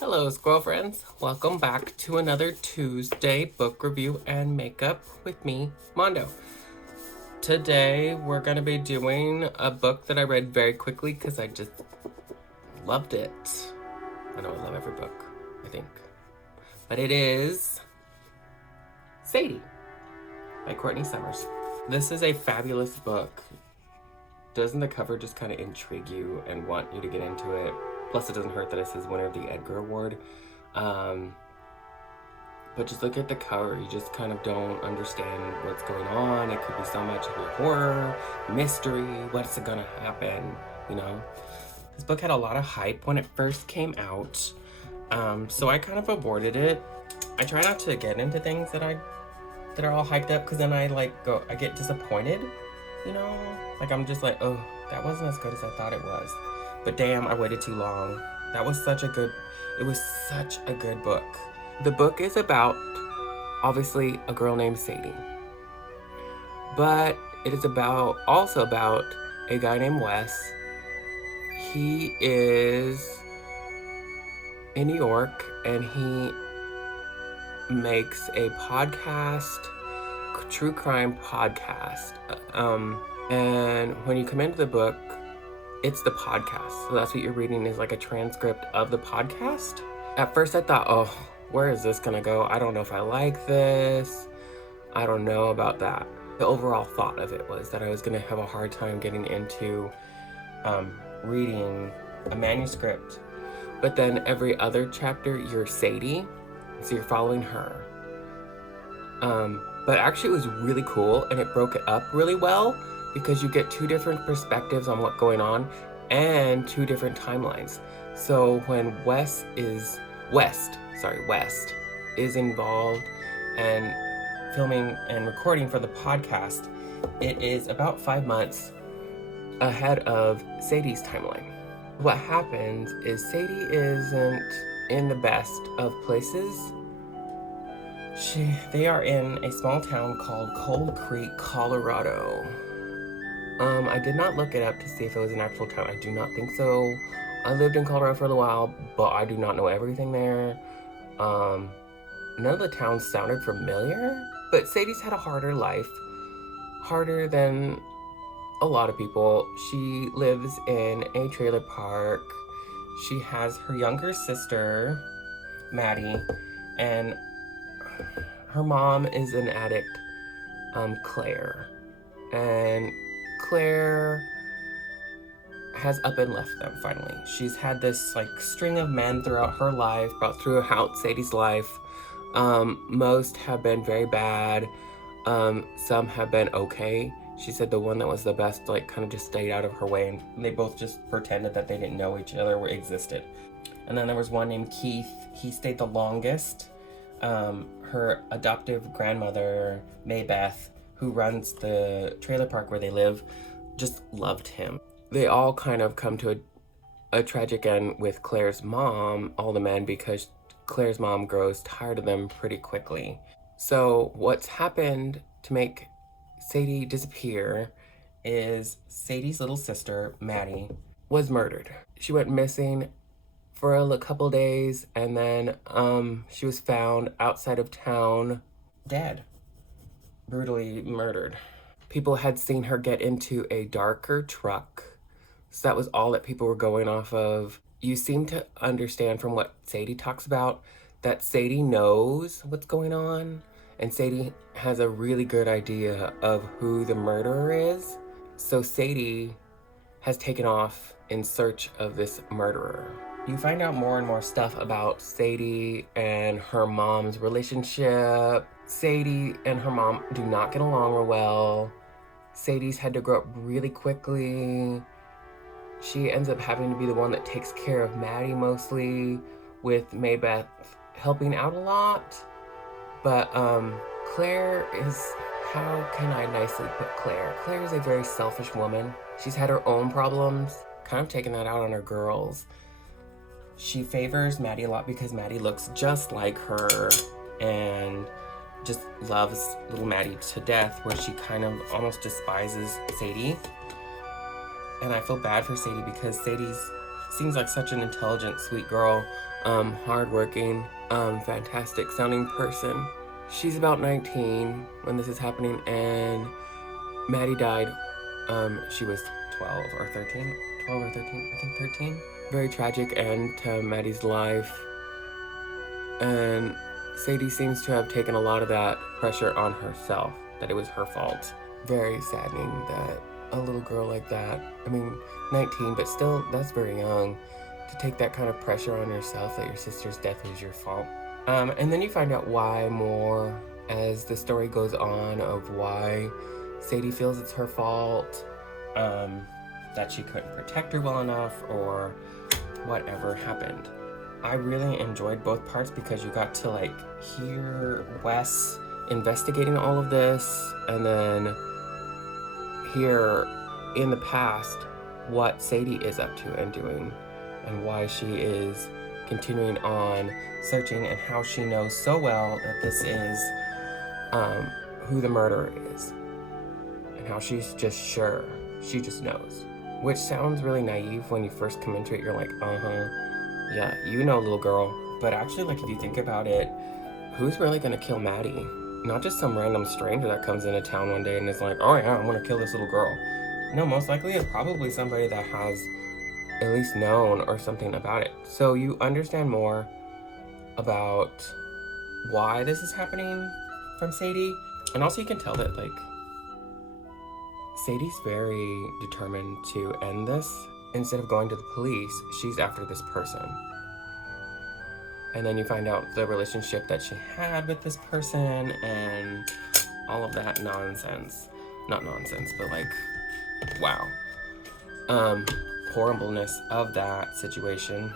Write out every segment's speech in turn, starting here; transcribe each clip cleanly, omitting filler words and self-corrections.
Hello, squirrel friends. Welcome back to another Tuesday book review and makeup with me, Mondo. Today, we're going to be doing a book that I read very quickly because I just loved it. I know I love every book, I think. But it is Sadie by Courtney Summers. This is a fabulous book. Doesn't the cover just kind of intrigue you and want you to get into it? Plus, it doesn't hurt that it says winner of the Edgar Award. But just look at the cover. You just kind of don't understand what's going on. It could be so much of a horror, mystery. What's gonna happen? You know? This book had a lot of hype when it first came out. So I kind of avoided it. I try not to get into things that are all hyped up because then I get disappointed. You know? Like I'm just like, oh, that wasn't as good as I thought it was. But damn, I waited too long. It was such a good book. The book is about, obviously, a girl named Sadie. But it is also about a guy named Wes. He is in New York and he makes a podcast, true crime podcast. And when you come into the book, it's the podcast. So that's what you're reading is like a transcript of the podcast. At first I thought, oh, where is this gonna go? I don't know if I like this. I don't know about that. The overall thought of it was that I was gonna have a hard time getting into reading a manuscript. But then every other chapter, you're Sadie, so you're following her. But actually it was really cool and it broke it up really well because you get two different perspectives on what's going on and two different timelines. So when West is involved and filming and recording for the podcast, it is about 5 months ahead of Sadie's timeline. What happens is Sadie isn't in the best of places. They are in a small town called Cold Creek, Colorado. I did not look it up to see if it was an actual town. I do not think so. I lived in Colorado for a little while, but I do not know everything there. None of the towns sounded familiar, but Sadie's had a harder life. Harder than a lot of people. She lives in a trailer park. She has her younger sister, Maddie, and her mom is an addict, Claire. And Claire has up and left them finally. She's had this string of men throughout her life, throughout Sadie's life. Most have been very bad. Some have been okay. She said the one that was the best kind of just stayed out of her way and they both just pretended that they didn't know each other or existed. And then there was one named Keith. He stayed the longest. Her adoptive grandmother, Maybeth, who runs the trailer park where they live, just loved him. They all kind of come to a tragic end with Claire's mom, all the men, because Claire's mom grows tired of them pretty quickly. So what's happened to make Sadie disappear is Sadie's little sister, Maddie, was murdered. She went missing for a couple days and then she was found outside of town, dead. Brutally murdered. People had seen her get into a darker truck. So that was all that people were going off of. You seem to understand from what Sadie talks about that Sadie knows what's going on. And Sadie has a really good idea of who the murderer is. So Sadie has taken off in search of this murderer. You find out more and more stuff about Sadie and her mom's relationship. Sadie and her mom do not get along real well. Sadie's had to grow up really quickly. She ends up having to be the one that takes care of Maddie mostly, with Maybeth helping out a lot. But Claire is, how can I nicely put Claire? Claire is a very selfish woman. She's had her own problems, kind of taking that out on her girls. She favors Maddie a lot because Maddie looks just like her and just loves little Maddie to death, where she kind of almost despises Sadie. And I feel bad for Sadie because Sadie's seems like such an intelligent, sweet girl, hardworking, fantastic sounding person. She's about 19 when this is happening, and Maddie died. She was 12 or 13. 12 or 13, I think 13. Very tragic end to Maddie's life. And Sadie seems to have taken a lot of that pressure on herself, that it was her fault. Very saddening that a little girl like that, I mean, 19, but still, that's very young, to take that kind of pressure on yourself that your sister's death was your fault. And then you find out why more as the story goes on, of why Sadie feels it's her fault, that she couldn't protect her well enough, or whatever happened. I really enjoyed both parts because you got to like hear Wes investigating all of this, and then hear in the past what Sadie is up to and doing, and why she is continuing on searching, and how she knows so well that this is who the murderer is, and how she's just sure, she just knows. Which sounds really naive when you first come into it. You're like, yeah, you know, little girl. But actually, like, if you think about it, who's really gonna kill Maddie? Not just some random stranger that comes into town one day and is like, oh yeah, I'm gonna kill this little girl. No, most likely it's probably somebody that has at least known or something about it. So you understand more about why this is happening from Sadie. And also you can tell that, like, Sadie's very determined to end this. Instead of going to the police, she's after this person. And then you find out the relationship that she had with this person and all of that nonsense. Not nonsense, but like, wow. Horribleness of that situation.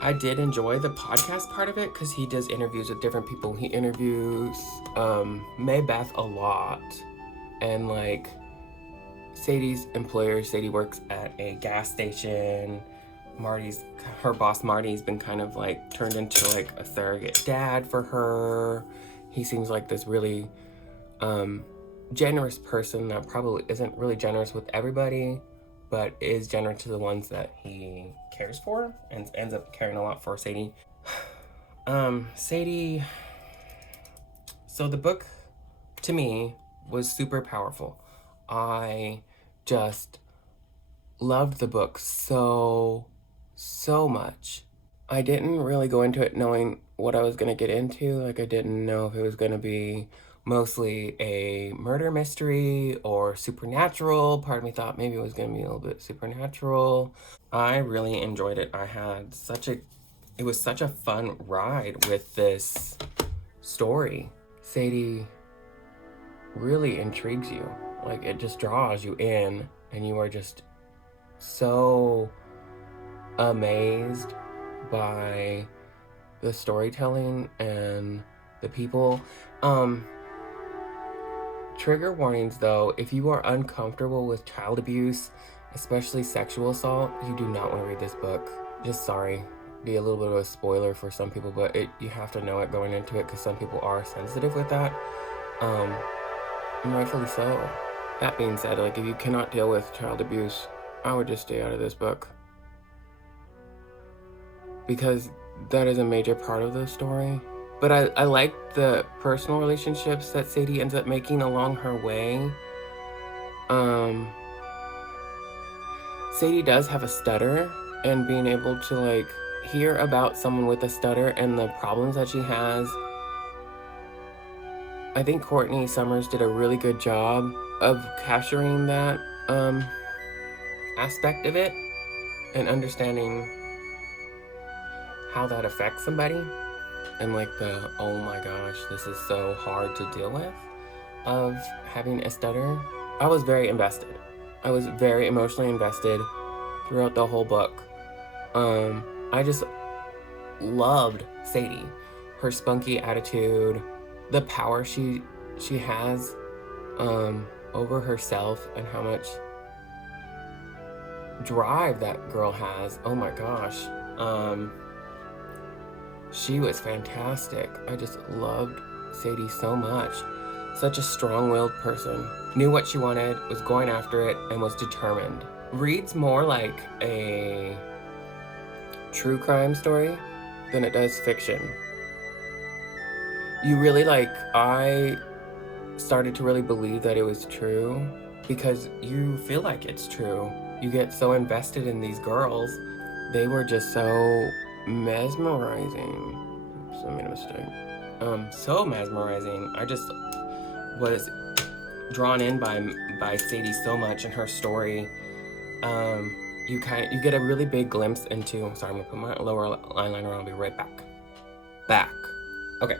I did enjoy the podcast part of it because he does interviews with different people. He interviews Maybeth a lot. And like, Sadie's employer, Sadie works at a gas station. Her boss Marty's been kind of like turned into like a surrogate dad for her. He seems like this really generous person that probably isn't really generous with everybody, but is generous to the ones that he cares for, and ends up caring a lot for Sadie. Sadie, so the book to me was super powerful. I just loved the book so much. I didn't really go into it knowing what I was going to get into. Like, I didn't know if it was going to be mostly a murder mystery or supernatural. Part of me thought maybe it was going to be a little bit supernatural. I really enjoyed it. It was such a fun ride with this story. Sadie really intrigues you. Like, it just draws you in, and you are just so amazed by the storytelling and the people. Trigger warnings though, if you are uncomfortable with child abuse, especially sexual assault, you do not want to read this book. Just sorry, be a little bit of a spoiler for some people, but you have to know it going into it because some people are sensitive with that. And rightfully so. That being said, like, if you cannot deal with child abuse, I would just stay out of this book. Because that is a major part of the story. But I like the personal relationships that Sadie ends up making along her way. Sadie does have a stutter, and being able to, like, hear about someone with a stutter and the problems that she has. I think Courtney Summers did a really good job of capturing that aspect of it and understanding how that affects somebody, and like the, oh my gosh, this is so hard to deal with, of having a stutter. I was very invested. I was very emotionally invested throughout the whole book. I just loved Sadie, her spunky attitude, the power she has over herself, and how much drive that girl has. Oh my gosh. She was fantastic. I just loved Sadie so much. Such a strong-willed person. Knew what she wanted, was going after it, and was determined. Reads more like a true crime story than it does fiction. You really I started to really believe that it was true because you feel like it's true. You get so invested in these girls. They were just so mesmerizing. Oops, I made a mistake. So mesmerizing. I just was drawn in by Sadie so much and her story. You get a really big glimpse into. Sorry, I'm gonna put my lower eyeliner on. I'll be right back. Okay.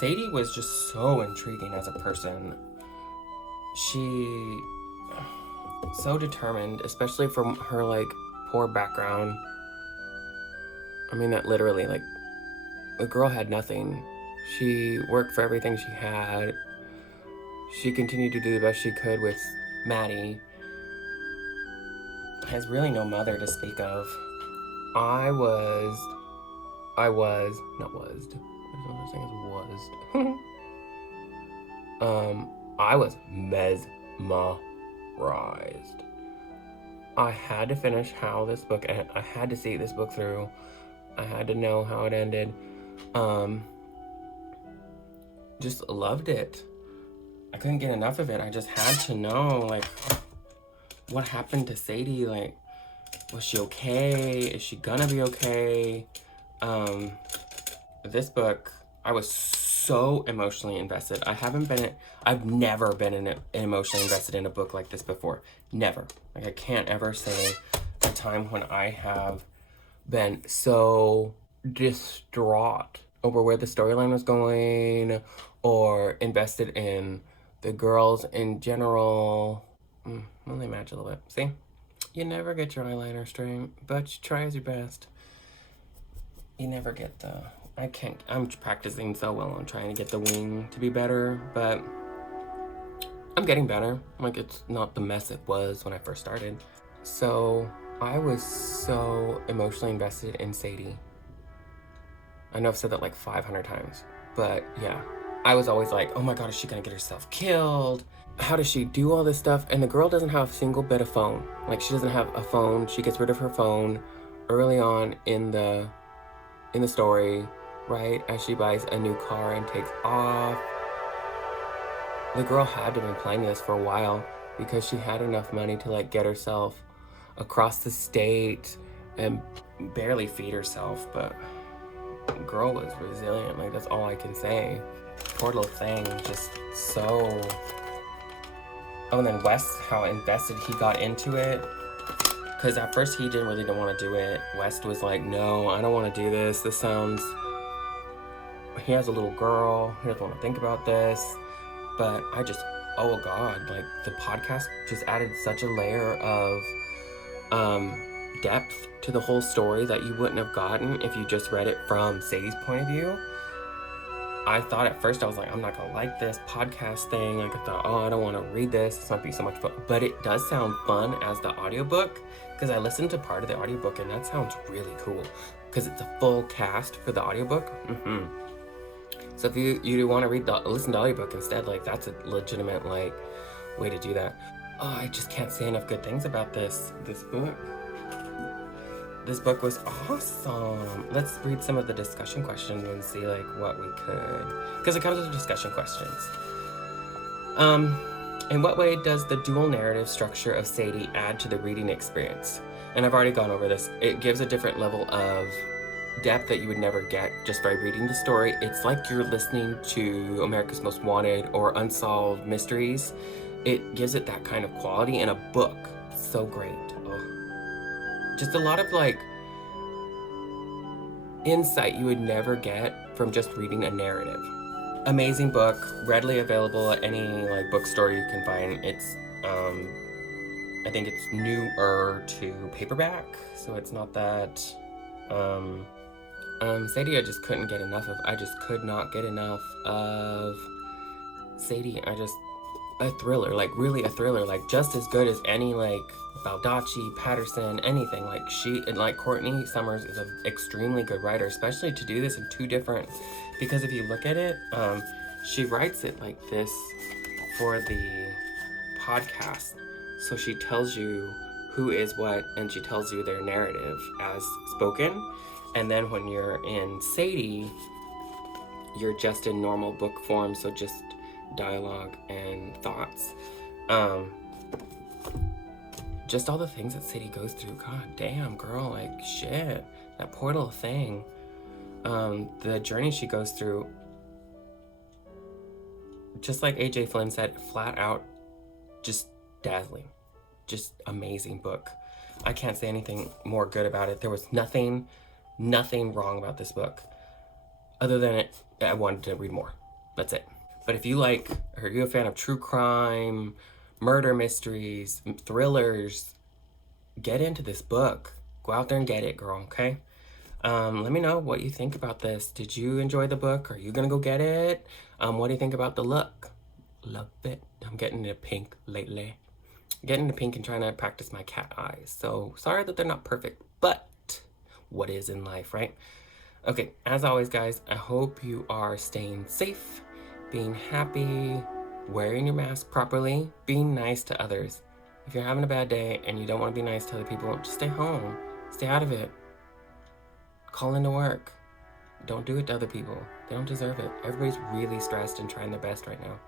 Sadie was just so intriguing as a person. She so determined, especially from her poor background. I mean that literally, the girl had nothing. She worked for everything she had. She continued to do the best she could with Maddie. Has really no mother to speak of. I was mesmerized. I had to finish how this book ended. I had to see this book through. I had to know how it ended. Just loved it. I couldn't get enough of it. I just had to know, what happened to Sadie? Was she okay? Is she gonna be okay? This book, I was so emotionally invested. I've never been emotionally invested in a book like this before. Never. I can't ever say a time when I have been so distraught over where the storyline was going or invested in the girls in general. Well, they match a little bit. See? You never get your eyeliner straight, but you try as your best. You never get I'm practicing so well on trying to get the wing to be better, but I'm getting better. It's not the mess it was when I first started. So I was so emotionally invested in Sadie. I know I've said that 500 times, but yeah. I was always oh my God, is she gonna get herself killed? How does she do all this stuff? And the girl doesn't have a single bit of phone. She doesn't have a phone. She gets rid of her phone early on in the story, right? As she buys a new car and takes off. The girl had to have been planning this for a while because she had enough money to get herself across the state and barely feed herself, but the girl was resilient. That's all I can say. Poor little thing, just so... Oh, and then Wes, how invested he got into it. Because at first he didn't want to do it. West was no, I don't want to do this. This sounds... He has a little girl. He doesn't want to think about this. But oh God, the podcast just added such a layer of depth to the whole story that you wouldn't have gotten if you just read it from Sadie's point of view. I thought at first, I was I'm not gonna like this podcast thing. I thought, oh, I don't want to read this. This might be so much fun. But it does sound fun as the audiobook, because I listened to part of the audiobook and that sounds really cool because it's a full cast for the audiobook. So if you want to listen to the audiobook instead, that's a legitimate way to do that. Oh, I just can't say enough good things about this book. This book was awesome. Let's read some of the discussion questions and see what we could, because it comes with discussion questions. In what way does the dual narrative structure of Sadie add to the reading experience? And I've already gone over this. It gives a different level of depth that you would never get just by reading the story. It's like you're listening to America's Most Wanted or Unsolved Mysteries. It gives it that kind of quality in a book. So great. Just a lot of insight you would never get from just reading a narrative. Amazing book, readily available at any bookstore you can find. It's I think it's newer to paperback, so it's not that Sadie I just couldn't get enough of. I just could not get enough of Sadie. A thriller, really a thriller, just as good as any Baldacci, Patterson, anything. She and Courtney Summers is an extremely good writer, especially to do this in two different, because if you look at it, she writes it like this for the podcast. So she tells you who is what, and she tells you their narrative as spoken. And then when you're in Sadie, you're just in normal book form, so just dialogue and thoughts. Just all the things that Sadie goes through. God damn, girl, like shit. That poor little thing. The journey she goes through, just like AJ Flynn said, flat out, just dazzling. Just amazing book. I can't say anything more good about it. There was nothing wrong about this book. Other than I wanted to read more. That's it. But if you like, or you're a fan of true crime, murder mysteries, thrillers, get into this book. Go out there and get it, girl, okay? Let me know what you think about this. Did you enjoy the book? Are you gonna go get it? What do you think about the look? Love it. I'm getting into pink lately. Getting into pink and trying to practice my cat eyes. So sorry that they're not perfect, but what is in life, right? Okay, as always, guys, I hope you are staying safe, being happy, wearing your mask properly, being nice to others. If you're having a bad day and you don't want to be nice to other people, just stay home. Stay out of it. Call into work. Don't do it to other people. They don't deserve it. Everybody's really stressed and trying their best right now.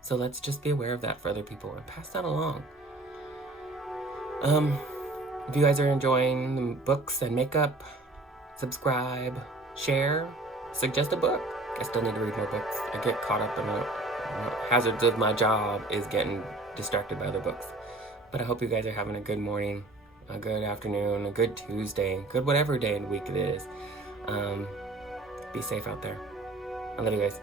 So let's just be aware of that for other people and pass that along. If you guys are enjoying the books and makeup, subscribe, share, suggest a book. I still need to read more books. I get caught up in the hazards of my job is getting distracted by other books. But I hope you guys are having a good morning, a good afternoon, a good Tuesday, good whatever day and week it is. Be safe out there. I love you guys.